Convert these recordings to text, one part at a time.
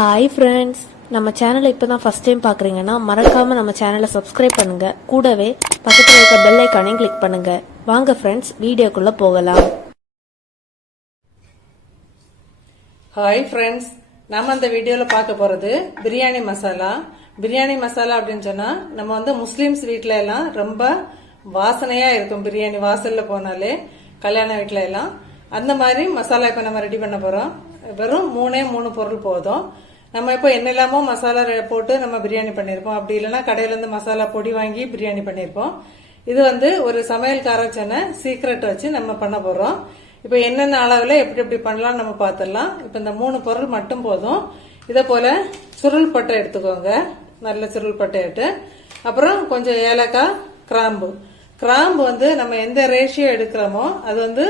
Hi friends, நம்ம சேனலை இப்போ தான் ஃபஸ்ட் டைம் பார்க்குறீங்கன்னா மறக்காமல் நம்ம சேனலை சப்ஸ்கிரைப் பண்ணுங்கள். கூடவே பக்கத்தில் இருக்க பெல் ஐக்கானையும் கிளிக் பண்ணுங்கள். வாங்க ஃப்ரெண்ட்ஸ், வீடியோக்குள்ளே போகலாம். ஹாய் ஃப்ரெண்ட்ஸ், நம்ம இந்த வீடியோவில் பார்க்க போகிறது பிரியாணி மசாலா. பிரியாணி மசாலா அப்படின்னு சொன்னால் நம்ம வந்து முஸ்லீம்ஸ் வீட்டில எல்லாம் ரொம்ப வாசனையாக இருக்கும். பிரியாணி வாசலில் போனாலே கல்யாண வீட்டில எல்லாம் அந்த மாதிரி மசாலா இப்போ நம்ம ரெடி பண்ண போகிறோம். வெறும் மூணு பொருள் போதும். நம்ம இப்போ என்னெல்லாமோ மசாலா போட்டு நம்ம பிரியாணி பண்ணியிருப்போம். அப்படி இல்லைன்னா கடையிலேருந்து மசாலா பொடி வாங்கி பிரியாணி பண்ணியிருப்போம். இது வந்து ஒரு சமையல்காரர் சொன்ன சீக்ரெட் வச்சு நம்ம பண்ண போகிறோம். இப்போ என்னென்ன அளவில் எப்படி எப்படி பண்ணலாம் நம்ம பார்த்துடலாம். இப்போ இந்த 3 பொருள் மட்டும் போதும். இதை போல சுருள் பட்டை எடுத்துக்கோங்க, நல்ல சுருள் பட்டை எடுத்து, அப்புறம் கொஞ்சம் ஏலக்காய், கிராம்பு வந்து நம்ம எந்த ரேஷியோ எடுக்கிறோமோ அது வந்து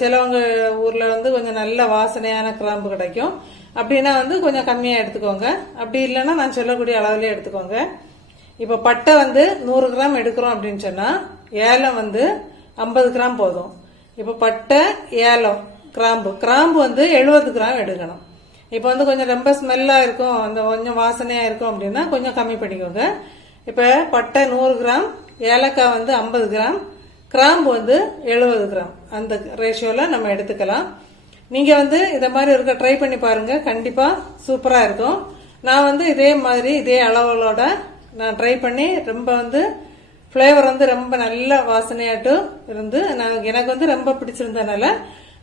சிலவங்க ஊர்ல வந்து கொஞ்சம் நல்ல வாசனையான கிராம்பு கிடைக்கும். அப்படின்னா வந்து கொஞ்சம் கம்மியா எடுத்துக்கோங்க. அப்படி இல்லைன்னா நான் சொல்லக்கூடிய அளவுலயே எடுத்துக்கோங்க. இப்ப பட்டை வந்து 100 கிராம் எடுக்கிறோம் அப்படின்னு சொன்னா ஏலம் வந்து 50 கிராம் போதும். இப்ப பட்டை, ஏலம், கிராம்பு வந்து 70 கிராம் எடுக்கணும். இப்ப வந்து கொஞ்சம் ரொம்ப ஸ்மெல்லா இருக்கும், அந்த கொஞ்சம் வாசனையா இருக்கும் அப்படின்னா கொஞ்சம் கம்மி பண்ணிக்கோங்க. இப்ப பட்டை 100 கிராம், ஏலக்காய் வந்து 50 கிராம், கிராம்பு வந்து 70 கிராம், அந்த ரேஷியோல நம்ம எடுத்துக்கலாம். நீங்க வந்து இத மாதிரி இருக்க ட்ரை பண்ணி பாருங்க, கண்டிப்பா சூப்பரா இருக்கும். நான் வந்து இதே மாதிரி இதே அளவுகளோட நான் ட்ரை பண்ணி ரொம்ப வந்து ஃபிளேவர் வந்து ரொம்ப நல்ல வாசனையாட்டு இருந்து எனக்கு வந்து ரொம்ப பிடிச்சிருந்ததுனால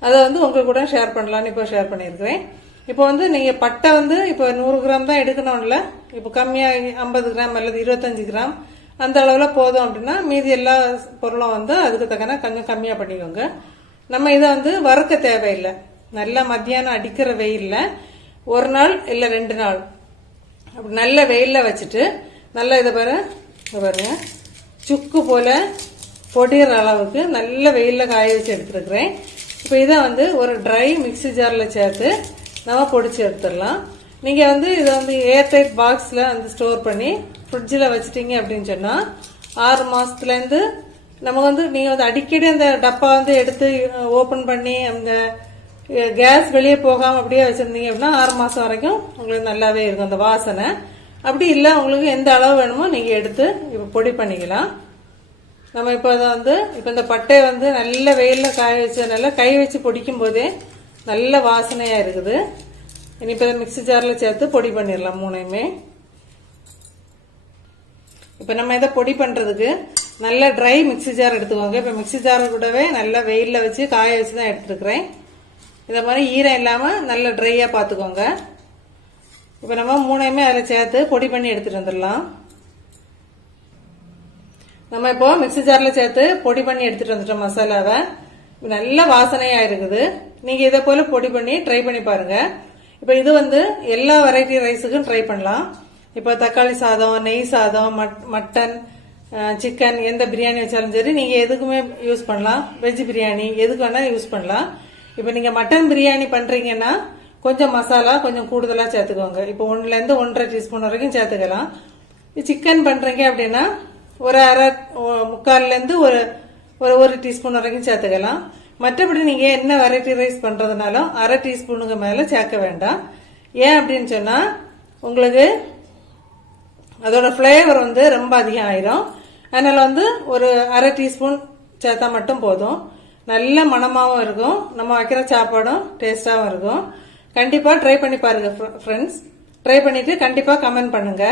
அதை வந்து உங்க கூட ஷேர் பண்ணலான்னு இப்போ ஷேர் பண்ணியிருக்கிறேன். இப்போ வந்து நீங்க பட்டை வந்து இப்போ 100 கிராம் தான் எடுக்கணும்ல, இப்போ கம்மியா 50 கிராம் அல்லது 25 கிராம் அந்த அளவுல போதும் அப்படின்னா மீதி எல்லா பொருளும் வந்து அதுக்கு தக்கன கொஞ்சம் கம்மியா பண்ணிக்கோங்க. நம்ம இதை வந்து வறுக்க தேவையில்லை. நல்லா மத்தியானம் அடிக்கிற வெயில்ல 1 நாள் இல்ல 2 நாள் அப்படி நல்ல வெயில்ல வச்சுட்டு நல்லா இதை பாருங்க சுக்கு போல பொடிகிற அளவுக்கு நல்ல வெயில்ல காய வச்சு எடுத்துருக்கிறேன். இப்போ இதை வந்து ஒரு ட்ரை மிக்சி ஜார்ல சேர்த்து நம்ம பொடிச்சு எடுத்துடலாம். நீங்க வந்து இதை வந்து ஏர்டைட் பாக்ஸ்ல வந்து ஸ்டோர் பண்ணி ஃப்ரிட்ஜில் வச்சுட்டீங்க அப்படின்னு சொன்னா 6 மாசத்துல இருந்து நம்ம வந்து நீங்க வந்து அடிக்கடி அந்த டப்பா வந்து எடுத்து ஓபன் பண்ணி அந்த கேஸ் வெளியே போகாம அப்படியே வச்சிருந்தீங்க அப்படின்னா 6 மாசம் வரைக்கும் உங்களுக்கு நல்லாவே இருக்கும் அந்த வாசனை. அப்படி இல்லை உங்களுக்கு எந்த அளவு வேணுமோ நீங்க எடுத்து இப்ப பொடி பண்ணிக்கலாம். நம்ம இப்போ அதை வந்து இப்போ இந்த பட்டையை வந்து நல்ல வெயில்ல காய வச்சதுனால கை வச்சு பொடிக்கும் போதே நல்ல வாசனையா இருக்குது. இனி இப்போ மிக்சி ஜார்ல சேர்த்து பொடி பண்ணிடலாம் 3யுமே. இப்போ நம்ம இதை பொடி பண்றதுக்கு நல்ல ட்ரை மிக்சி ஜார் எடுத்துக்கோங்க. இப்போ மிக்சி ஜார் கூடவே நல்ல வெயில்ல வச்சு காய வச்சு தான் எடுத்துருக்கிறேன். இதை மாதிரி ஈரம் இல்லாம நல்ல ட்ரையா பாத்துக்கோங்க. இப்போ நம்ம 3யுமே அதில் சேர்த்து பொடி பண்ணி எடுத்துட்டு வந்துடலாம். நம்ம இப்போ மிக்சி ஜார்ல சேர்த்து பொடி பண்ணி எடுத்துட்டு வந்துட்டோம் மசாலாவை. நல்ல வாசனையா இருக்குது. நீங்க இதை போல பொடி பண்ணி ட்ரை பண்ணி பாருங்க. இப்போ இது வந்து எல்லா வெரைட்டி ரைஸுக்கும் ட்ரை பண்ணலாம். இப்போ தக்காளி சாதம், நெய் சாதம், மட்டன், சிக்கன் எந்த பிரியாணி வச்சாலும் சரி நீங்க எதுக்குமே யூஸ் பண்ணலாம். வெஜ் பிரியாணி எதுக்கு வேணா யூஸ் பண்ணலாம். இப்போ நீங்க மட்டன் பிரியாணி பண்றீங்கன்னா கொஞ்சம் மசாலா கொஞ்சம் கூடுதலா சேர்த்துக்கோங்க. இப்போ 1ல இருந்து 1.5 டீஸ்பூன் வரைக்கும் சேர்த்துக்கலாம். சிக்கன் பண்றீங்க அப்படின்னா ஒரு முக்கால்ல இருந்து ஒரு டீஸ்பூன் வரைக்கும் சேர்த்துக்கலாம். மற்றபடி நீங்க என்ன வெரைட்டி ரைஸ் பண்றதுனாலும் 1/2 டீஸ்பூனுக்கு மேல சேர்க்க வேண்டாம். ஏன் அப்படின்னு சொன்னா உங்களுக்கு அதோட ஃபிளேவர் வந்து ரொம்ப அதிகம் ஆயிரும். அதனால வந்து ஒரு 1/2 டீஸ்பூன் சேர்த்தா மட்டும் போதும். நல்ல மணமாவும் இருக்கும், நம்ம வைக்கிற சாப்பாடும் டேஸ்டாவும் இருக்கும். கண்டிப்பா ட்ரை பண்ணி பாருங்க ஃப்ரெண்ட்ஸ். ட்ரை பண்ணிட்டு கண்டிப்பா கமெண்ட் பண்ணுங்க.